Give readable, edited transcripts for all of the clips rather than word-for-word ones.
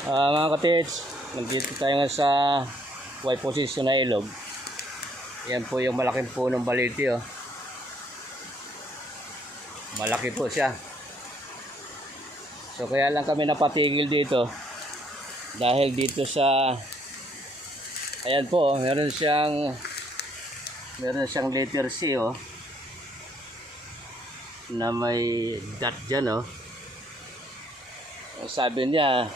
Mga katits, nandito tayo nga sa Y position na ilog. Yan po yung malaking punong baliti, oh. Malaki po siya. So kaya lang kami napatigil dito dahil dito sa ayan po, oh, meron siyang letter C, oh, na may dot dyan, oh. Sabi niya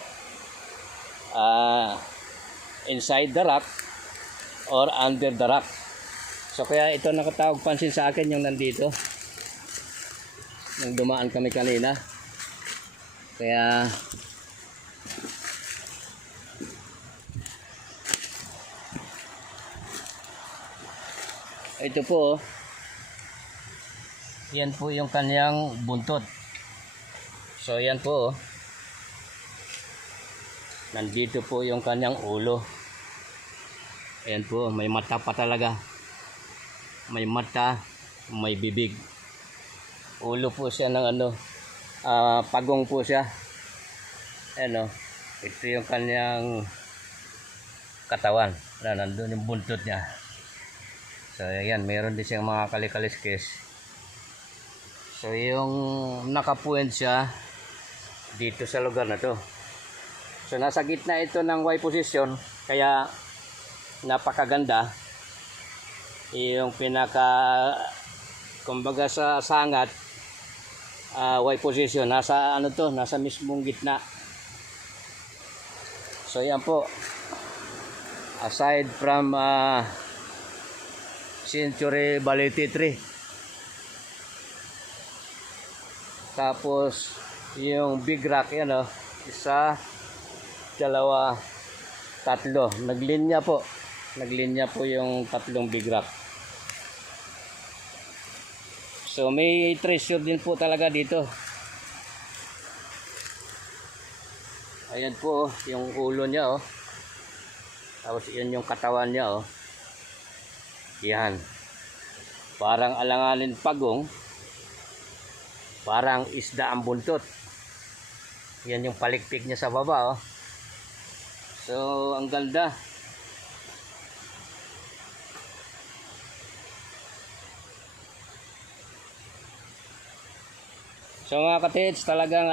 inside the rock or under the rock. So kaya ito nakatawag pansin sa akin yung nandito nang dumaan kami kanina. Kaya ito po, yan po yung kanyang buntot. So yan po, nandito po yung kanyang ulo. Ayan po, may mata pa talaga. May mata, may bibig. Ulo po siya ng pagong po siya. Ayan, ito yung kanyang katawan. Nandun yung buntot niya. So ayan, meron din siyang mga kalikaliskis. So yung nakapuwent siya dito sa lugar na to. So nasa gitna ito ng Y position, kaya napakaganda. Yung kumbaga sa sangat, Y position, nasa nasa mismong gitna. So yan po, aside from Century Balete Tree, tapos yung Big Rock, yan, isa, dalawa, tatlo, naglinya po yung tatlong Big Rock. So may treasure din po talaga dito. Ayan po, yung ulo niya, tapos yun yung katawan niya, yan, parang alanganin pagong, parang isda ang buntot. Yan yung palikpik niya sa baba, so ang ganda. So mga katits, talagang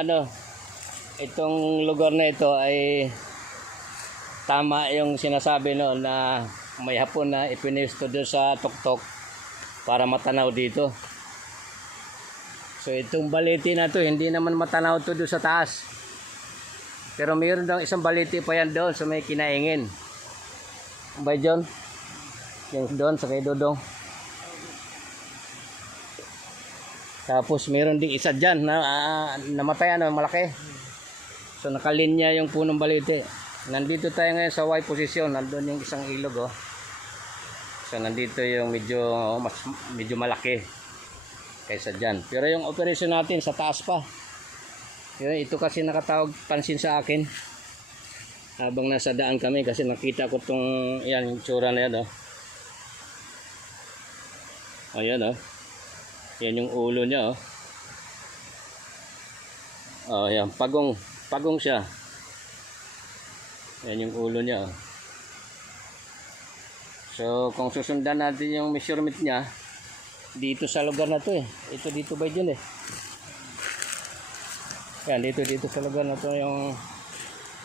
itong lugar na ito ay tama yung sinasabi na may hapon na ipinisto doon sa tuktok para matanaw dito. So itong baliti na to, hindi naman matanaw to doon sa taas. Pero mayroon daw isang baliti pa yan doon sa may kinaingin. Ba John? Yung doon sa kay Dodong. Tapos mayroon ding isa dyan na namatay, malaki. So nakalinya yung punong baliti. Nandito tayo ngayon sa Y position. Nandun yung isang ilog, So nandito yung medyo malaki kaysa dyan. Pero yung operation natin sa taas pa. Ito kasi nakatawag pansin sa akin habang nasa daan kami, kasi nakita ko tong yan, yung tsura na yan, ayan, yan yung ulo niya, yan, pagong siya. Yan yung ulo niya, So kung susundan natin yung measurement niya dito sa lugar na to, ito dito ba dyan, yan, dito sa lugar na to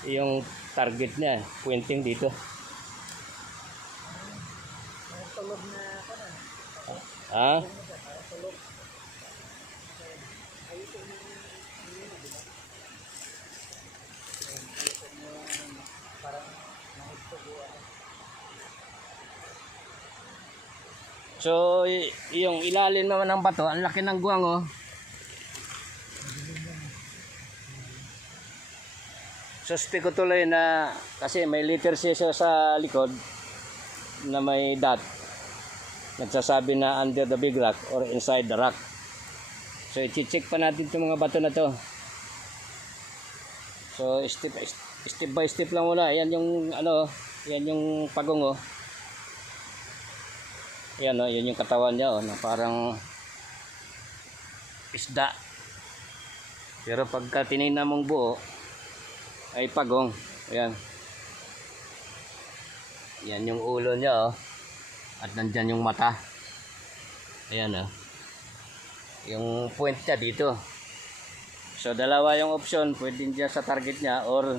yung target niya, pointing dito. So yung ilalim naman ng bato, ang laki ng guwang, Suspect ko tuloy na kasi may letter C sa likod na may dot. Nagsasabi na under the big rock or inside the rock. So i-check pa natin itong mga bato na to. So step by step lang muna. Ayan yung yan yung pagong, Yan, yan yung katawan niya, na parang isda. Pero pagka tinignan mong buo ay pagong. Ayan. Yan yung ulo niya, oh. At nandyan yung mata. Ayan, oh. Yung point niya dito. So dalawa yung option, pwede dyan sa target niya or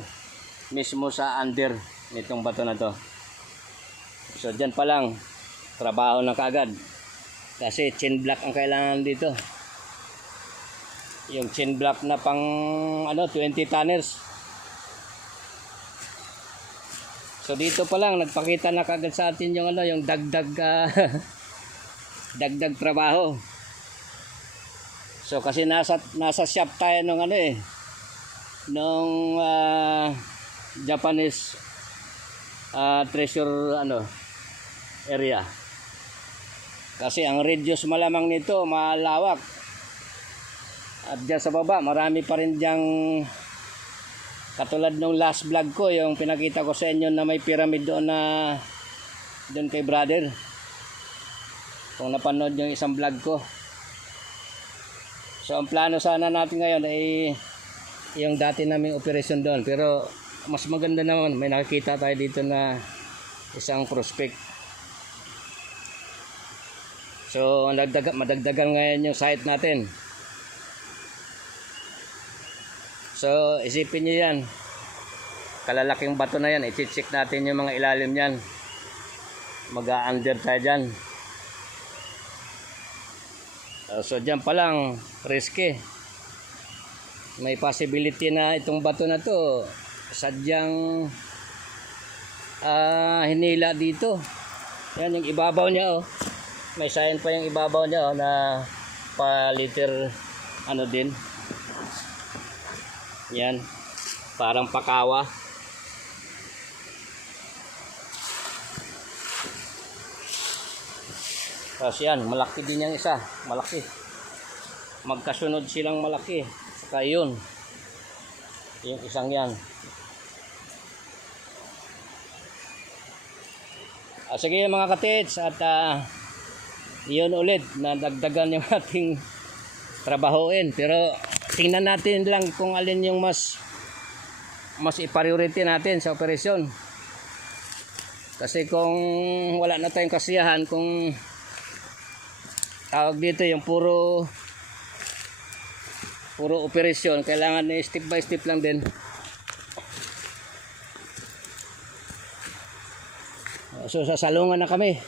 mismo sa under nitong bato na to. So dyan pa lang, trabaho na kaagad. Kasi chain block ang kailangan dito. Yung chain block na pang 20 tonners. So dito pa lang nagpakita na kaagad sa atin yung yung dagdag dagdag trabaho. So kasi nasa shop tayo nung nung Japanese treasure area. Kasi ang radius malamang nito malawak. At diyan sa baba marami pa rin diyang katulad nung last vlog ko, yung pinakita ko sa inyo na may pyramid doon doon kay brother. Kung napanood yung isang vlog ko. So ang plano sana natin ngayon ay yung dati naming operation doon. Pero mas maganda naman, may nakikita tayo dito na isang prospect. So madagdagan ngayon yung site natin. So isipin nyo yan, kalalaking bato na yan, i-check natin yung mga ilalim yan, mag-a-under tayo dyan. So dyan pa lang risky, may possibility na itong bato na to sadyang hinila dito. Yan yung ibabaw niya, oh. May sign pa yung ibabaw niya, oh, na pa liter din. Yan, parang pakawa. Tapos yan, malaki din yung isa, malaki. Magkasunod silang malaki. Saka yun, yung isang yan. Sige mga katits, at yun ulit, nadagdagan yung ating trabahoin. Pero tingnan natin lang kung alin yung mas i-priority natin sa operasyon. Kasi kung wala na tayong kasiyahan, kung tawag dito yung puro operasyon, kailangan step by step lang din. So sasalungan na kami.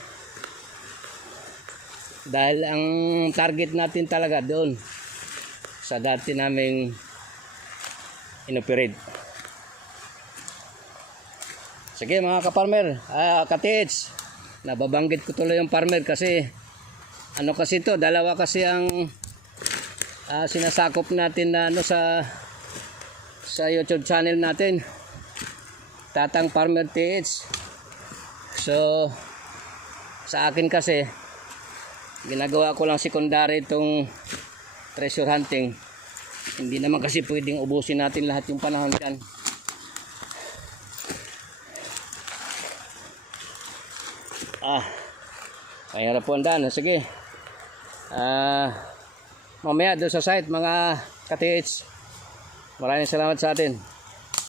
Dahil ang target natin talaga doon sa dati naming inoperate. Sige mga ka-farmer, katits, nababanggit ko tuloy yung farmer kasi kasi to, dalawa kasi ang sinasakop natin na sa YouTube channel natin, Tatang Farmer TH. So sa akin kasi ginagawa ko lang secondary itong treasure hunting. Hindi naman kasi pwedeng ubusin natin lahat yung panahon dyan. Kaya po andan. Sige, mamaya doon sa site mga ka-TH. Maraming salamat sa atin.